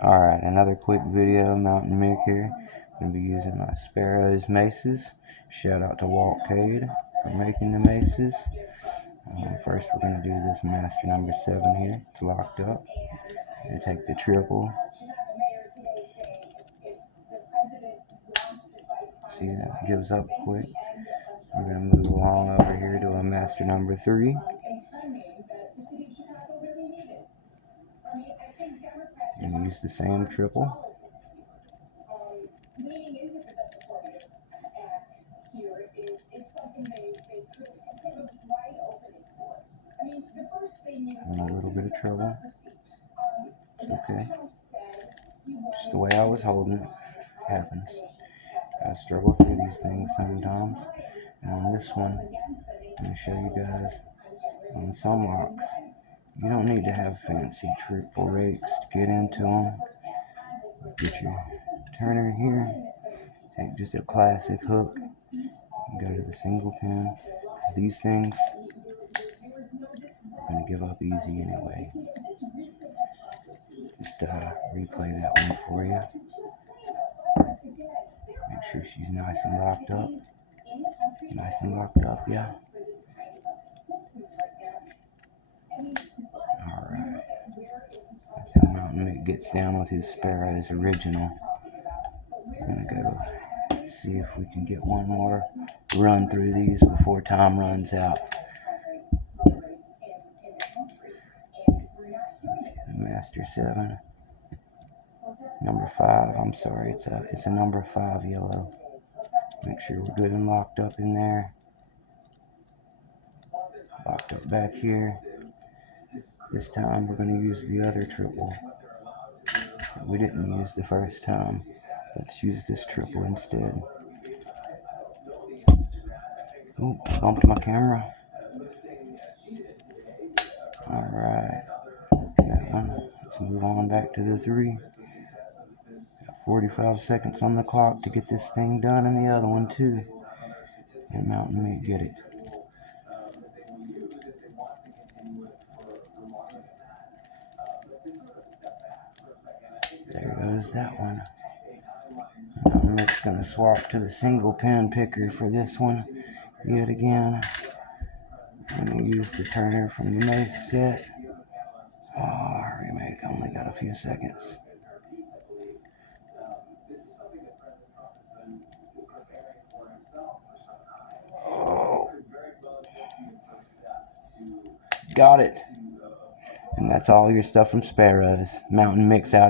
Alright, another quick video. Mounta1nM1ck here. Going to be using my Sparrows maces. Shout out to Mounta1nM1ck for making the maces. First we're going to do this master number 7 here. It's locked up. I'm going to take the triple. See, that gives up quick. We're going to move along over here to a master number 3. And use the same triple. And a little bit of trouble. It's okay. Just the way I was holding it. Happens. I struggle through these things sometimes. And on this one, I'm going to show you guys on some locks, you don't need to have fancy triple rakes to get into them. Get your turner here, take just a classic hook, and go to the single pin. These things are going to give up easy anyway. Just replay that one for you. Make sure she's nice and locked up. Nice and locked up, yeah. Alright. That's how Mounta1nM1ck gets down with his Sparrows original. I'm gonna go see if we can get one more run through these before time runs out. Master 7. Number 5, I'm sorry, it's a number 5 yellow. Make sure we're good and locked up in there. Locked up back here. This time we're going to use the other triple that we didn't use the first time. Let's use this triple instead. Oh, I bumped my camera. Alright. That one. Let's move on back to the 3. Got 45 seconds on the clock to get this thing done, and the other one too. And Mounta1nM1ck get it. There goes that one. Mounta1nM1ck's going to swap to the single pin picker for this one yet again. I'm going to use the turner from the mace set. Remake, only got a few seconds. Oh. Got it. And that's all your stuff from Sparrows. Mounta1nM1ck's out.